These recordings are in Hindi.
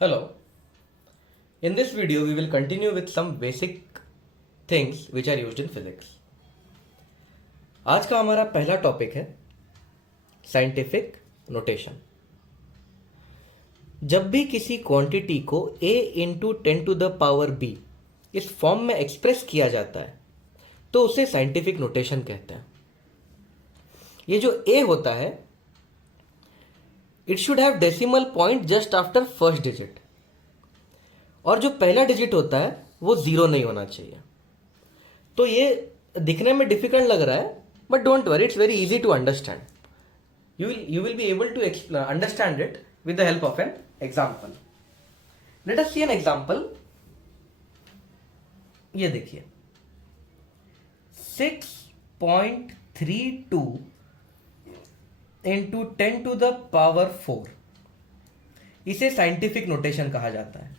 Hello. In this video, we will continue with some basic things which are used in physics. आज का हमारा पहला टॉपिक है साइंटिफिक नोटेशन. जब भी किसी क्वांटिटी को a into 10 to the power b इस फॉर्म में एक्सप्रेस किया जाता है तो उसे साइंटिफिक नोटेशन कहते हैं. ये जो a होता है it should have decimal point just after first digit, और जो पहला डिजिट होता है वो जीरो नहीं होना चाहिए. तो ये दिखने में डिफिकल्ट लग रहा है, but don't worry, it's very easy to understand. you will be able to understand it with the help of an example. Let us see an example. ये देखिए 6.32 इंटू 10 टू द पावर 4, इसे साइंटिफिक नोटेशन कहा जाता है.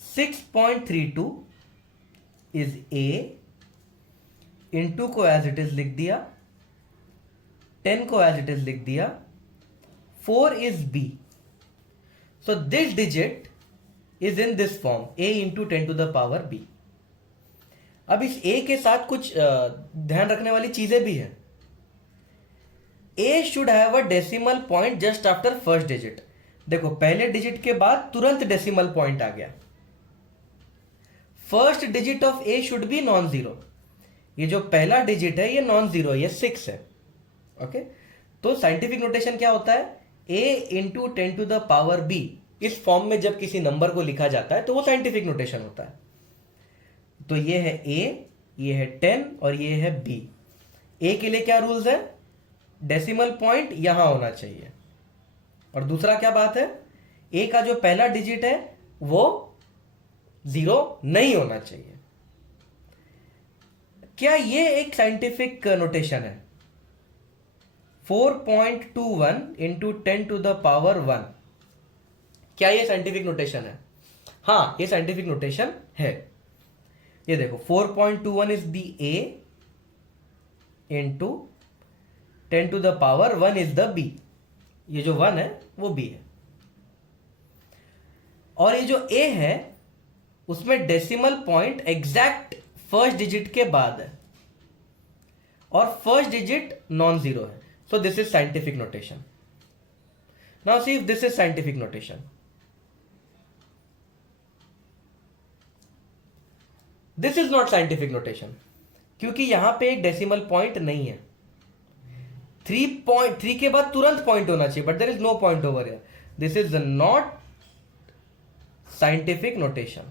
6.32 इज ए, इंटू को एज इट इज लिख दिया, 10 को एज इट इज लिख दिया, 4 is b. So this digit is in this form a into 10 to the power b. अब इस a के साथ कुछ ध्यान रखने वाली चीजें भी हैं. a should have a decimal point just after first digit. देखो पहले डिजिट के बाद तुरंत डेसिमल पॉइंट आ गया. First digit of a should be non zero. ये जो पहला डिजिट है ये नॉन जीरो, ये 6 है. ओके, तो साइंटिफिक नोटेशन क्या होता है? a into 10 to the power b इस फॉर्म में जब किसी नंबर को लिखा जाता है तो वो साइंटिफिक नोटेशन होता है. तो ये है a, ये है 10 और ये है b. a के लिए क्या रूल्स है? डेसिमल पॉइंट यहां होना चाहिए. और दूसरा क्या बात है? a का जो पहला डिजिट है वो जीरो नहीं होना चाहिए. क्या ये एक साइंटिफिक नोटेशन है? 4.21 इंटू 10 टू द पावर 1, क्या ये साइंटिफिक नोटेशन है? हाँ, ये साइंटिफिक नोटेशन है. ये देखो 4.21 is the a into 10 to the power 1 is the b. ये जो 1 है वो b है. और ये जो a है उसमें decimal point exact first digit के बाद है, और फर्स्ट डिजिट नॉन जीरो है. So this is scientific notation. Now see if this is scientific notation. This is not scientific notation, क्योंकि यहां पे एक डेसिमल पॉइंट नहीं है. 3.3 के बाद तुरंत पॉइंट होना चाहिए, but there is no point over here. This is not scientific notation.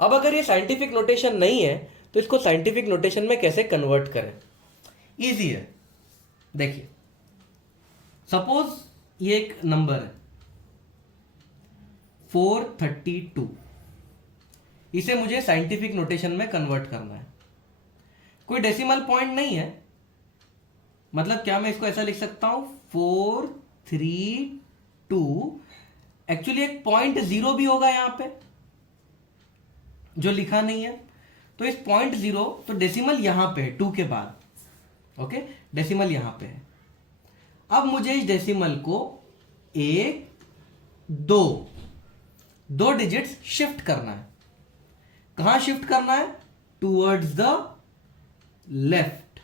अब अगर ये साइंटिफिक नोटेशन नहीं है तो इसको साइंटिफिक नोटेशन में कैसे कन्वर्ट करें? इजी है. देखिए सपोज ये एक नंबर है 432, इसे मुझे साइंटिफिक नोटेशन में कन्वर्ट करना है. कोई डेसिमल पॉइंट नहीं है, मतलब क्या मैं इसको ऐसा लिख सकता हूं 432. एक्चुअली एक पॉइंट जीरो भी होगा यहां पे जो लिखा नहीं है. तो इस पॉइंट जीरो, तो डेसिमल यहां पे है 2 के बाद. ओके, डेसिमल यहां पे है. अब मुझे इस डेसिमल को 1 2 डिजिट्स शिफ्ट करना है. कहां शिफ्ट करना है? Towards the left.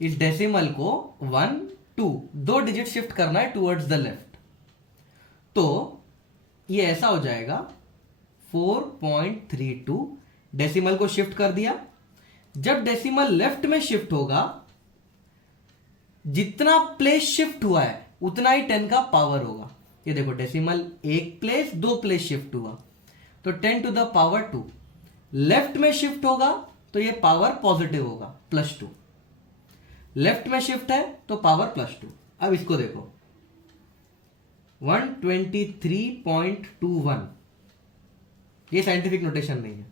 इस डेसिमल को 1 2 डिजिट शिफ्ट करना है टूवर्ड्स द लेफ्ट. तो ये ऐसा हो जाएगा 4.32. डेसिमल को शिफ्ट कर दिया. जब डेसिमल लेफ्ट में शिफ्ट होगा, जितना प्लेस शिफ्ट हुआ है उतना ही 10 का पावर होगा. ये देखो डेसिमल एक प्लेस 2 प्लेस शिफ्ट हुआ, तो 10 टू द पावर 2. लेफ्ट में शिफ्ट होगा तो ये पावर पॉजिटिव होगा, +2. लेफ्ट में शिफ्ट है तो पावर +2. अब इसको देखो 123.21, ये साइंटिफिक नोटेशन नहीं है,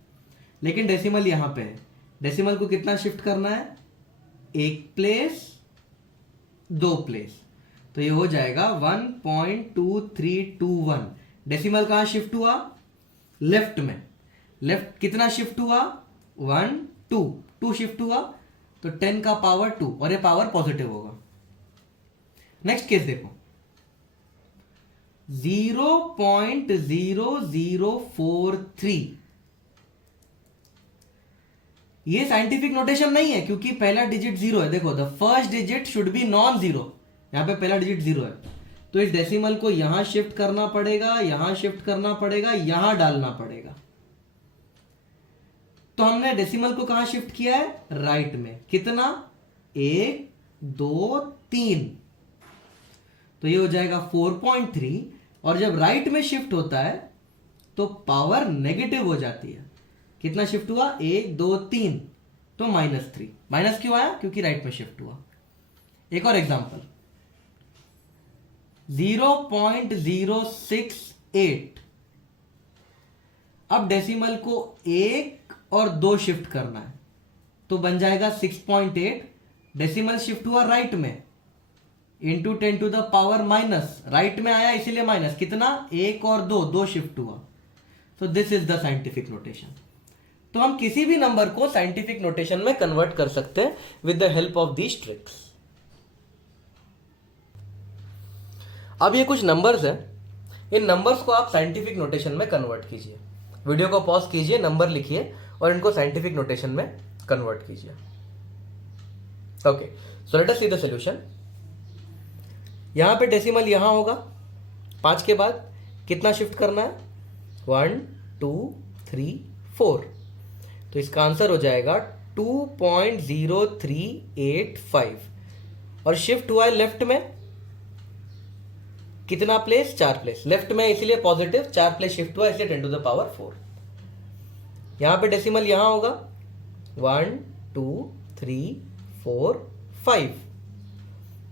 लेकिन डेसिमल यहां पे है. डेसिमल को कितना शिफ्ट करना है? 1 प्लेस 2 प्लेस, तो ये हो जाएगा 1.2321. डेसिमल कहां शिफ्ट हुआ? लेफ्ट में. लेफ्ट कितना शिफ्ट हुआ? 1 2 शिफ्ट हुआ, तो 10 का पावर 2 और ये पावर पॉजिटिव होगा। नेक्स्ट केस देखो, 0.0043, ये साइंटिफिक नोटेशन नहीं है क्योंकि पहला डिजिट जीरो है। देखो, the first digit should be non zero, यहां पे पहला डिजिट जीरो है, तो इस डेसिमल को यहां शिफ्ट करना पड़ेगा, यहां शिफ्ट करना पड़ेगा, यहां डालना पड़ेगा। तो हमने डेसिमल को कहां शिफ्ट किया है? राइट में। कितना? 1 2 3, तो ये हो जाएगा 4.3, और जब राइट में शिफ्ट होता है तो पावर नेगेटिव हो जाती है। कितना शिफ्ट हुआ? 1 2 3, तो -3। माइनस क्यों आया? क्योंकि राइट में शिफ्ट हुआ। एक और एग्जांपल, 0.068, अब डेसिमल को 1 और 2 शिफ्ट करना है, तो बन जाएगा 6.8। डेसिमल शिफ्ट हुआ राइट में, into 10 to the power minus, right में आया इसीलिए माइनस। कितना? 1 और 2, 2 शिफ्ट हुआ। तो this is the scientific notation. तो हम किसी भी नंबर को साइंटिफिक नोटेशन में कन्वर्ट कर सकते हैं with the help of these tricks. अब ये कुछ नंबर्स हैं, इन नंबर्स को आप साइंटिफिक नोटेशन में कन्वर्ट कीजिए। वीडियो को पॉज कीजिए, नंबर लिखिए और इनको साइंटिफिक नोटेशन में कन्वर्ट कीजिए। Okay, so let us see the solution. यहां पे डेसिमल यहां होगा, 5 के बाद कितना शिफ्ट करना है? 1 2 3 4, तो इसका आंसर हो जाएगा 2.0385, और शिफ्ट हुआ है लेफ्ट में। कितना प्लेस? 4 प्लेस। लेफ्ट में इसीलिए पॉजिटिव, 4 प्लेस शिफ्ट हुआ इसलिए 10 टू द पावर 4। यहां पे डेसिमल यहां होगा, 1 2 3 4 5,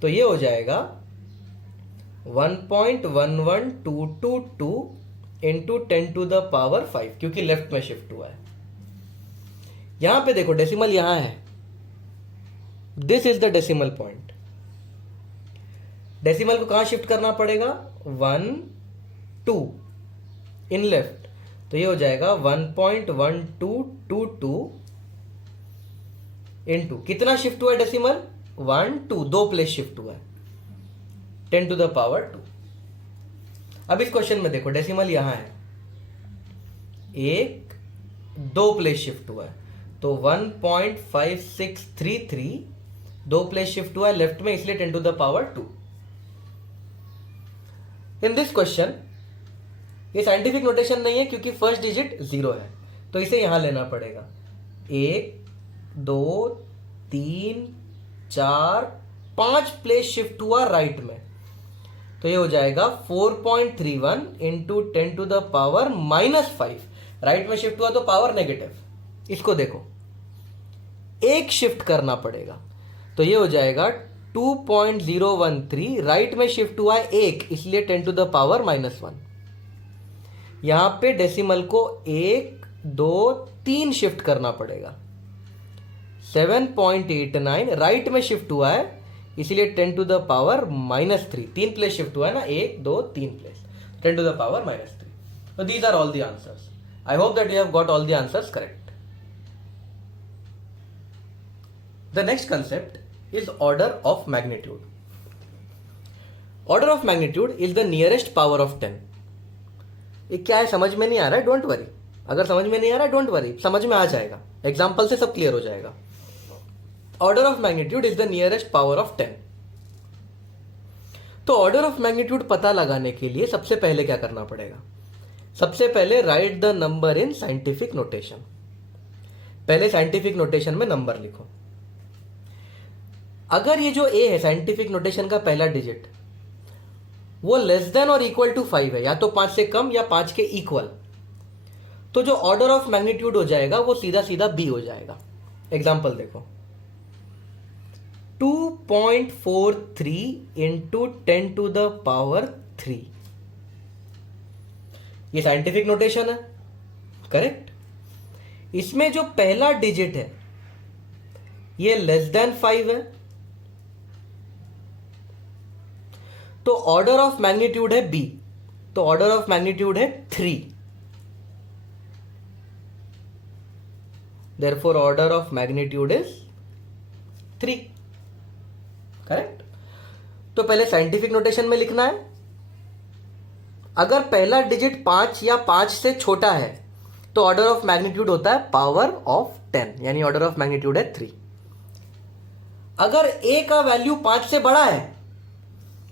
तो ये हो जाएगा 1.11222 इंटू 10 टू द पावर 5, क्योंकि लेफ्ट में शिफ्ट हुआ है। यहां पे देखो डेसिमल यहां है, this is the decimal point. Decimal को कहां शिफ्ट करना पड़ेगा? 1 2 इन लेफ्ट, तो ये हो जाएगा 1.1222 इंटू कितना शिफ्ट हुआ है डेसिमल? 1 2, 2 प्लेस शिफ्ट हुआ है, 10 टू द पावर 2। अब इस क्वेश्चन में देखो डेसिमल यहां है, 1 2 प्लेस शिफ्ट हुआ है, तो 1.5633, 2 प्लेस शिफ्ट हुआ है लेफ्ट में इसलिए 10 to the power 2। In this question ये साइंटिफिक नोटेशन नहीं है क्योंकि फर्स्ट डिजिट 0 है, तो इसे यहां लेना पड़ेगा। 1 2 3 4 5 प्लेस शिफ्ट हुआ राइट में, तो ये हो जाएगा 4.31 into 10 to the power -5। Right में शिफ्ट हुआ तो पावर नेगेटिव। इसको देखो, 1 शिफ्ट करना पड़ेगा, तो ये हो जाएगा 2.013। राइट में शिफ्ट हुआ है 1 इसलिए 10 टू द पावर -1। यहां पे डेसिमल को 1 2 3 शिफ्ट करना पड़ेगा, 7.89। राइट में शिफ्ट हुआ है इसलिए 10 to the power -3, 3 place shift हुआ है ना, 1 2 3 place, 10 to the power -3। So these are all the answers. I hope that you have got all the answers correct. The next concept is order of magnitude. Order of magnitude is the nearest power of 10. ये क्या है समझ में नहीं आ रहा है? डोंट वरी, अगर समझ में नहीं आ रहा है डोंट वरी, समझ में आ जाएगा, एग्जाम्पल से सब क्लियर हो जाएगा। Order of magnitude is the nearest power of 10। तो ऑर्डर ऑफ मैग्नीट्यूड पता लगाने के लिए सबसे पहले क्या करना पड़ेगा? सबसे पहले right the number in scientific notation. पहले साइंटिफिक नोटेशन में नंबर लिखो। अगर ये जो ए है साइंटिफिक नोटेशन का पहला डिजिट, वो लेस देन और इक्वल टू 5 है, या तो 5 से कम या 5 के इक्वल, तो जो ऑर्डर ऑफ मैग्नीट्यूड हो जाएगा वो सीधा सीधा बी हो जाएगा। एग्जाम्पल देखो, 2.43 इंटू 10 टू द पावर 3, ये साइंटिफिक नोटेशन है, करेक्ट। इसमें जो पहला डिजिट है ये लेस देन 5 है, तो ऑर्डर ऑफ मैग्नीट्यूड है बी, तो ऑर्डर ऑफ मैग्नीट्यूड है 3। Therefore order of magnitude is 3। Correct. तो पहले साइंटिफिक नोटेशन में लिखना है, अगर पहला डिजिट 5 या 5 से छोटा है तो ऑर्डर ऑफ मैग्नीट्यूड होता है पावर ऑफ 10, यानी ऑर्डर ऑफ मैग्नीट्यूड है 3। अगर a का वैल्यू 5 से बड़ा है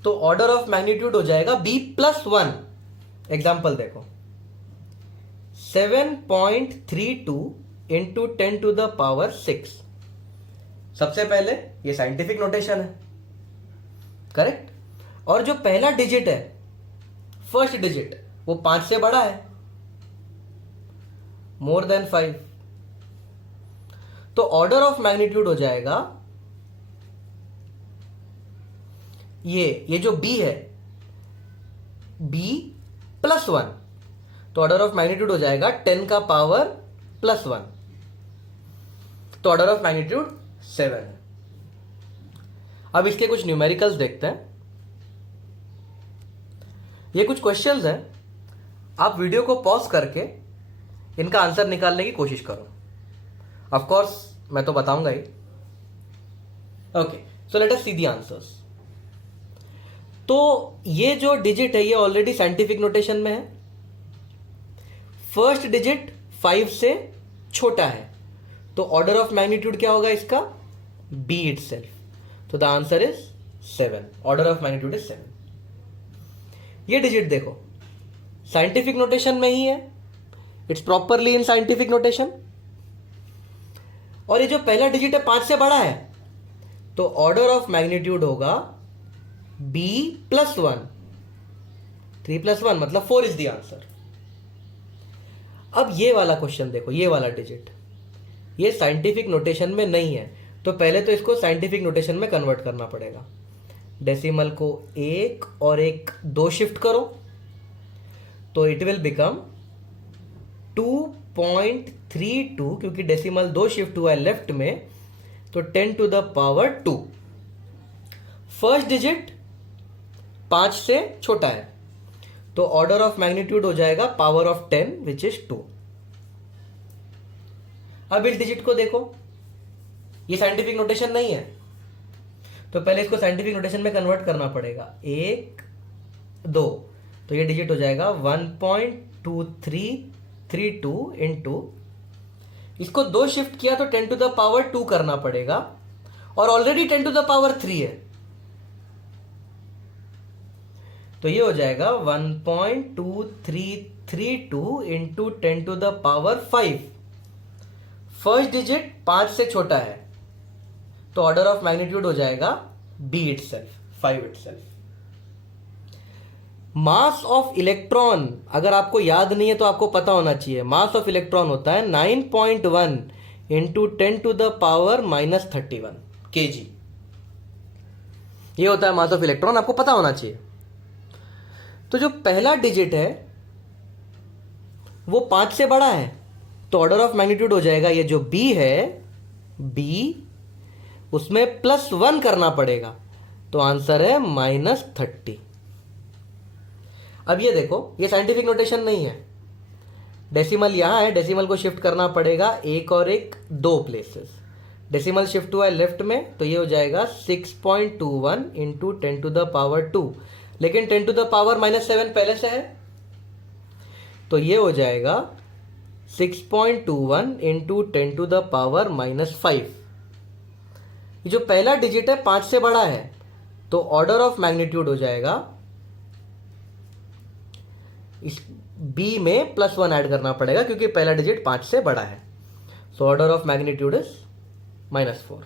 तो ऑर्डर ऑफ मैग्नीट्यूड हो जाएगा b+1। एग्जाम्पल देखो, 7.32 इंटू 10⁻6। सबसे पहले ये साइंटिफिक नोटेशन है, करेक्ट। और जो पहला डिजिट है, फर्स्ट डिजिट, वो 5 से बड़ा है, मोर देन 5, तो ऑर्डर ऑफ मैग्नीट्यूड हो जाएगा ये जो b है, b+1, तो ऑर्डर ऑफ मैग्नीट्यूड हो जाएगा 10⁻+1, तो ऑर्डर ऑफ मैग्नीट्यूड 7 है। अब इसके कुछ न्यूमेरिकल्स देखते हैं। ये कुछ क्वेश्चंस हैं, आप वीडियो को पॉज करके इनका आंसर निकालने की कोशिश करो। ऑफ कोर्स मैं तो बताऊंगा ही। Okay, so let us see the answers. तो ये जो डिजिट है ये ऑलरेडी साइंटिफिक नोटेशन में है। फर्स्ट डिजिट 5 से छोटा है, तो ऑर्डर ऑफ मैग्नीट्यूड क्या होगा इसका, b itself, तो the answer is 7, order of magnitude is 7। ये डिजिट देखो साइंटिफिक नोटेशन में ही है, it's properly in scientific notation. और ये जो पहला डिजिट है 5 से बड़ा है, तो ऑर्डर ऑफ मैग्नीट्यूड होगा b+1, 3+1 मतलब 4 इज द आंसर। अब ये वाला क्वेश्चन देखो, ये वाला डिजिट ये साइंटिफिक नोटेशन में नहीं है, तो पहले तो इसको साइंटिफिक नोटेशन में कन्वर्ट करना पड़ेगा। डेसिमल को 1 और 1 2 शिफ्ट करो, तो इट विल बिकम 2.32, क्योंकि डेसिमल 2 शिफ्ट हुआ है लेफ्ट में, तो 10⁻²। फर्स्ट डिजिट 5 से छोटा है, तो ऑर्डर ऑफ मैग्नीट्यूड हो जाएगा पावर ऑफ 10 विच इज 2। अब इस डिजिट को देखो, ये साइंटिफिक नोटेशन नहीं है, तो पहले इसको साइंटिफिक नोटेशन में कन्वर्ट करना पड़ेगा। 1 2, तो ये डिजिट हो जाएगा 1.2332 इंटू, इसको 2 शिफ्ट किया तो 10⁻² करना पड़ेगा, और ऑलरेडी 10⁻³ है, तो ये हो जाएगा 1.2332 इंटू 10⁻5। फर्स्ट डिजिट 5 से छोटा है, तो ऑर्डर ऑफ मैग्नीट्यूड हो जाएगा b itself, 5 itself। Mass of electron अगर आपको याद नहीं है तो आपको पता होना चाहिए, मास ऑफ इलेक्ट्रॉन होता है 9.1 इंटू 10⁻31 kg। ये होता है मास ऑफ इलेक्ट्रॉन, आपको पता होना चाहिए। तो जो पहला डिजिट है वो 5 से बड़ा है, तो ऑर्डर ऑफ मैग्नीट्यूड हो जाएगा, ये जो b है, b उसमें +1 करना पड़ेगा, तो आंसर है -30। अब ये देखो, ये साइंटिफिक नोटेशन नहीं है, डेसिमल यहां है, डेसिमल को शिफ्ट करना पड़ेगा 1 और 1 2 प्लेसेस। डेसिमल शिफ्ट हुआ है लेफ्ट में, तो ये हो जाएगा 6.21 इंटू 10⁻², लेकिन 10⁻⁻7 पहले से है, तो ये हो जाएगा 6.21 इंटू 10⁻⁻5। ये जो पहला डिजिट है 5 से बड़ा है, तो ऑर्डर ऑफ मैग्नीट्यूड हो जाएगा, इस b में +1 ऐड करना पड़ेगा क्योंकि पहला डिजिट 5 से बड़ा है, so order of magnitude is -4।